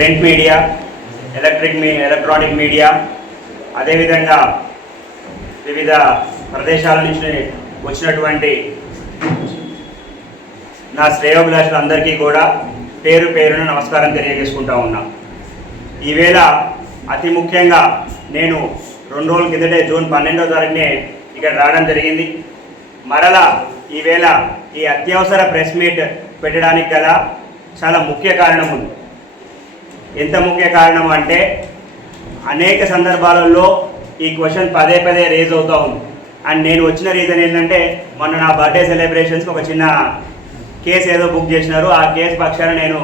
Print media, electronic media, అదేవిధంగా వివిధ ప్రదేశాల నుంచి వచ్చినటువంటి నా శ్రేయోభిలాషులందరికీ కూడా పేరు పేరున నమస్కారం తెలియజేసుకుంటా ఉన్నా. ఈవేళ అతి ముఖ్యంగా నేను 2 రోజుల కిందటే జూన్ 12వ తారీఖునే ఇక్కడ రావడం జరిగింది. మరలా ఈవేళ ఈ అత్యవసర ప్రెస్ మీట్ పెట్టడానికి గల చాలా ముఖ్య కారణం ఉంది. ఎంత ముఖ్య కారణం అంటే అనేక సందర్భాలలో ఈ క్వశ్చన్ పదే పదే రేజ్ అవుతూ ఉంది. అండ్ నేను వచ్చిన రీజన్ ఏంటంటే మొన్న నా బర్త్డే సెలబ్రేషన్స్కి ఒక చిన్న కేసు ఏదో బుక్ చేసినారు. ఆ కేసు పక్షాన నేను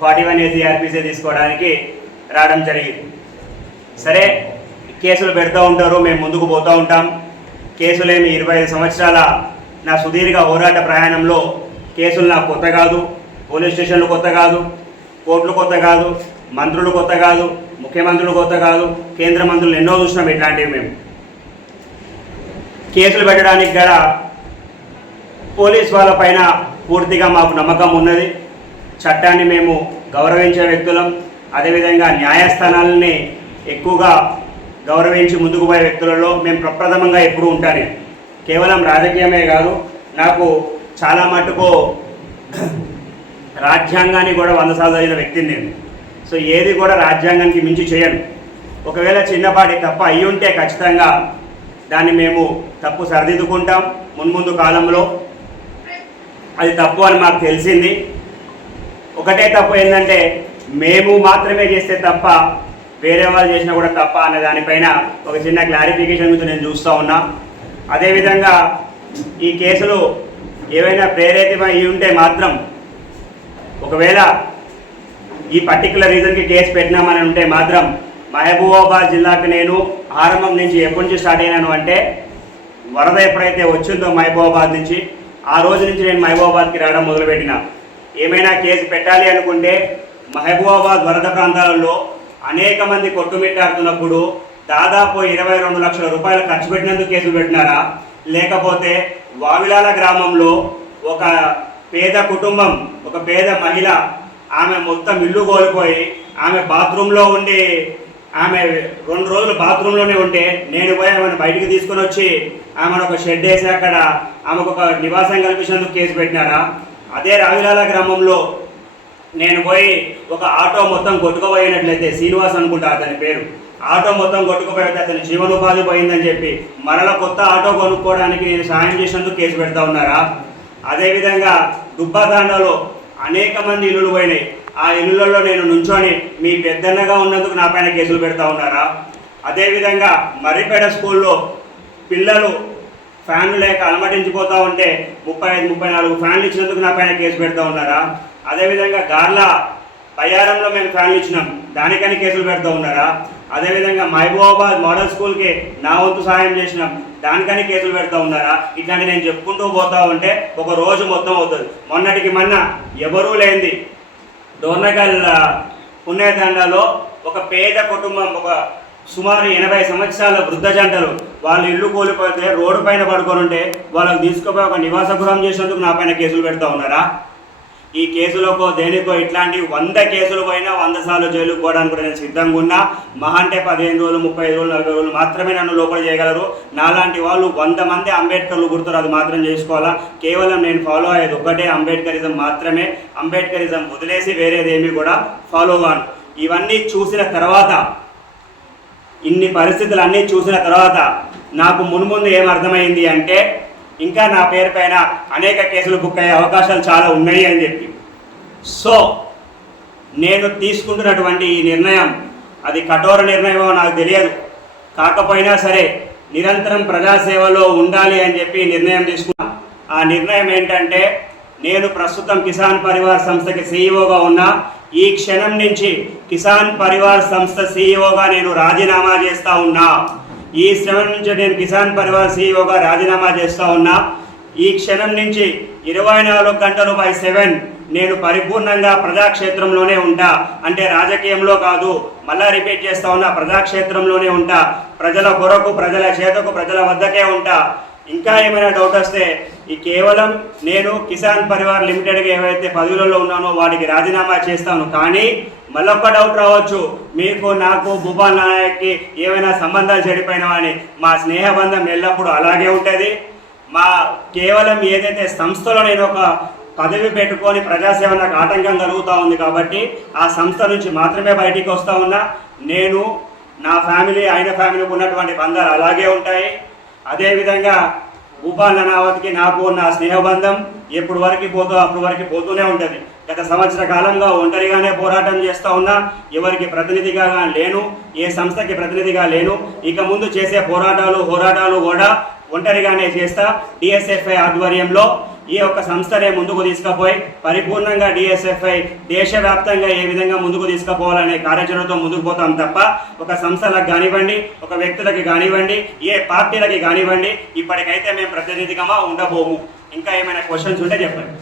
41A CRPC తీసుకోవడానికి రావడం జరిగింది. సరే, కేసులు పెడతా ఉంటారు, మేము ముందుకు పోతూ ఉంటాం. కేసులేమి 25 సంవత్సరాల నా సుదీర్ఘ పోరాట ప్రయాణంలో కేసులు నాకు కొత్త కాదు, పోలీస్ స్టేషన్లు కొత్త కాదు, కోర్టులు కొత్త కాదు, మంత్రులు కొత్త కాదు, ముఖ్యమంత్రులు కొత్త కాదు, కేంద్ర మంత్రులు ఎన్నో చూసినాం. ఇట్లాంటివి మేము కేసులు పెట్టడానికి గల పోలీస్ వాళ్ళపైన పూర్తిగా మాకు నమ్మకం ఉన్నది. చట్టాన్ని మేము గౌరవించే వ్యక్తులం. అదేవిధంగా న్యాయస్థానాలని ఎక్కువగా గౌరవించి ముందుకు పోయే వ్యక్తులలో మేము ప్రప్రథమంగా ఎప్పుడూ ఉంటాను. కేవలం రాజకీయమే కాదు, నాకు చాలా మటుకు రాజ్యాంగాన్ని కూడా 100 సార్లు చదివిన వ్యక్తిని నేను. సో ఏది కూడా రాజ్యాంగానికి మించి చేయను. ఒకవేళ చిన్నపాటి తప్పు అయ్యి ఉంటే ఖచ్చితంగా దాన్ని మేము తప్పు సరిదిద్దుకుంటాం. మున్ముందు కాలంలో అది తప్పు అని మాకు తెలిసింది. ఒకటే తప్పు ఏంటంటే మేము మాత్రమే చేస్తే తప్ప వేరే వాళ్ళు చేసినా కూడా తప్ప అనే దానిపైన ఒక చిన్న క్లారిఫికేషన్ గురించి నేను చూస్తూ ఉన్నా. అదేవిధంగా ఈ కేసులు ఏవైనా ప్రేరేపితమై ఉంటే మాత్రం, ఒకవేళ ఈ పర్టికులర్ రీజన్కి కేసు పెట్టినామని ఉంటే మాత్రం మహబూబాబాద్ జిల్లాకు నేను ఆరంభం నుంచి ఎప్పటి నుంచి స్టార్ట్ అయినాను అంటే వరద ఎప్పుడైతే వచ్చిందో మహబూబాబాద్ నుంచి, ఆ రోజు నుంచి నేను మహబూబాబాద్కి రావడం మొదలుపెట్టిన. ఏమైనా కేసు పెట్టాలి అనుకుంటే మహబూబాబాద్ వరద ప్రాంతాలలో అనేక మంది కొట్టుమిట్టాడుతున్నప్పుడు దాదాపు 22 లక్షల రూపాయలు ఖర్చు పెట్టినందుకు కేసులు పెట్టినారా, లేకపోతే వావిలాల గ్రామంలో ఒక పేద కుటుంబం, ఒక పేద మహిళ, ఆమె మొత్తం ఇల్లు కోల్పోయి ఆమె బాత్రూంలో ఉండి, ఆమె 2 రోజులు బాత్రూంలోనే ఉంటే నేను పోయి ఆమెను బయటికి తీసుకొని వచ్చి ఆమెను ఒక షెడ్ వేసి అక్కడ ఆమెకు ఒక నివాసం కల్పించినందుకు కేసు పెట్టినారా? అదే రావిలాల గ్రామంలో నేను పోయి ఒక ఆటో మొత్తం కొట్టుకుపోయినట్లయితే, శ్రీనివాస్ అనుకుంటా అతని పేరు, ఆటో మొత్తం కొట్టుకుపోయితే అతని జీవనోపాధి పోయిందని చెప్పి మరలా కొత్త ఆటో కొనుక్కోవడానికి నేను సాయం చేసినందుకు కేసు పెడతా ఉన్నారా? అదేవిధంగా దుబ్బాతాండలో అనేక మంది ఇల్లులు పోయినాయి. ఆ ఇల్లులలో నేను నుంచొని మీ పెద్దన్నగా ఉన్నందుకు నా పైన కేసులు పెడతా ఉన్నారా? అదేవిధంగా మర్రిపేట స్కూల్లో పిల్లలు ఫ్యాన్లు లేక అలమటించిపోతూ ఉంటే 35-34 ఫ్యాన్లు ఇచ్చినందుకు నా పైన కేసు పెడతా ఉన్నారా? అదేవిధంగా గార్ల బయ్యారంలో మేము ఫ్యాన్లు ఇచ్చినాం, దానికని కేసులు పెడతా ఉన్నారా? అదేవిధంగా మహబూబాబాద్ మోడల్ స్కూల్కి నా వంతు సహాయం చేసినాం, దానికని కేసులు పెడతా ఉన్నారా? ఇట్లాంటి నేను చెప్పుకుంటూ పోతా ఉంటే ఒక రోజు మొత్తం అవుతుంది. మొన్నటికి మొన్న ఎవరూ లేనిది డోర్నకల్ పుణ్యతండాలో ఒక పేద కుటుంబం, ఒక సుమారు 80 సంవత్సరాల వృద్ధ జంటలు, వాళ్ళు ఇల్లు కోల్పోతే రోడ్డు పైన పడుకొని ఉంటే వాళ్ళకు తీసుకుపోయి ఒక నివాస గృహం చేసినందుకు నా పైన కేసులు పెడతా ఉన్నారా? ఈ కేసులకో దేనికో ఇట్లాంటి 100 కేసులు పోయినా 100 సార్లు జైలుకు పోవడానికి కూడా నేను సిద్ధంగా ఉన్నా. మహా అంటే 15 రోజులు, 30 రోజులు, 40 రోజులు మాత్రమే నన్ను లోపల చేయగలరు. నాలాంటి వాళ్ళు 100 మంది అంబేద్కర్లు గుర్తురు, అది మాత్రం చేసుకోవాలా. కేవలం నేను ఫాలో అయ్యేది ఒక్కటే అంబేద్కరిజం మాత్రమే. అంబేద్కరిజం వదిలేసి వేరేదేమీ కూడా ఫాలో కాను. ఇవన్నీ చూసిన తర్వాత, ఇన్ని పరిస్థితులు అన్నీ చూసిన తర్వాత నాకు మున్ముందు ఏమర్థమైంది అంటే ఇంకా నా పేరు పైన అనేక కేసులు బుక్ అయ్యే అవకాశాలు చాలా ఉన్నాయి అని చెప్పి. సో నేను తీసుకుంటున్నటువంటి ఈ నిర్ణయం అది కఠోర నిర్ణయమో నాకు తెలియదు, కాకపోయినా సరే నిరంతరం ప్రజాసేవలో ఉండాలి అని చెప్పి నిర్ణయం తీసుకున్నా. ఆ నిర్ణయం ఏంటంటే, నేను ప్రస్తుతం కిసాన్ పరివార్ సంస్థకి సీఈఓగా ఉన్నా. ఈ క్షణం నుంచి కిసాన్ పరివార్ సంస్థ సీఈఓగా నేను రాజీనామా చేస్తూ ఉన్నా. ఈ క్షణం నుంచి నేను కిసాన్ పరివార్ సీఈఓగా రాజీనామా చేస్తూ ఉన్నా. ఈ క్షణం నుంచి 24 గంటలు బై 7 నేను పరిపూర్ణంగా ప్రజాక్షేత్రంలోనే ఉంటా. అంటే రాజకీయంలో కాదు, మళ్ళా రిపీట్ చేస్తా ఉన్నా, ప్రజాక్షేత్రంలోనే ఉంటా. ప్రజల కొరకు, ప్రజల చేతకు, ప్రజల వద్దకే ఉంటా. ఇంకా ఏమైనా డౌట్ వస్తే ఈ కేవలం నేను కిసాన్ పరివార్ లిమిటెడ్గా ఏవైతే పదవులలో ఉన్నానో వాటికి రాజీనామా చేస్తాను. కానీ మళ్ళొక్క డౌట్ రావచ్చు, మీకు నాకు భూపాల్ నాయక్కి ఏమైనా సంబంధాలు చెడిపోయినావని. మా స్నేహబంధం ఎల్లప్పుడూ అలాగే ఉంటుంది. మా కేవలం ఏదైతే సంస్థలో నేను ఒక పదవి పెట్టుకొని ప్రజాసేవ నాకు ఆటంకం కలుగుతూ ఉంది కాబట్టి ఆ సంస్థ నుంచి మాత్రమే బయటికి వస్తూ ఉన్నా. నేను నా ఫ్యామిలీ ఆయన ఫ్యామిలీకి ఉన్నటువంటి బంధాలు అలాగే ఉంటాయి. అదేవిధంగా భూపాల్ నానావత్కి నాకు ఉన్న స్నేహబంధం ఎప్పుడు వరకు పోతూనే ఉంటుంది. గత సంవత్సర కాలంగా ఒంటరిగానే పోరాటం చేస్తూ ఉన్నా, ఎవరికి ప్రతినిధిగా లేను, ఏ సంస్థకి ప్రతినిధిగా లేను. ఇక ముందు చేసే పోరాటాలు కూడా ఒంటరిగానే చేస్తా. డిఎస్ఎఫ్ఐ ఆధ్వర్యంలో ఈ యొక్క సంస్థనే ముందుకు తీసుకుపోయి పరిపూర్ణంగా డిఎస్ఎఫ్ఐ దేశవ్యాప్తంగా ఏ విధంగా ముందుకు తీసుకుపోవాలనే కార్యాచరణతో ముందుకు పోతాం తప్ప ఒక సంస్థలకు కానివ్వండి, ఒక వ్యక్తులకి కానివ్వండి, ఏ పార్టీలకి కానివ్వండి ఇప్పటికైతే మేము ప్రతినిధిగా ఉండబోము. ఇంకా ఏమైనా క్వశ్చన్స్ ఉంటే చెప్పండి.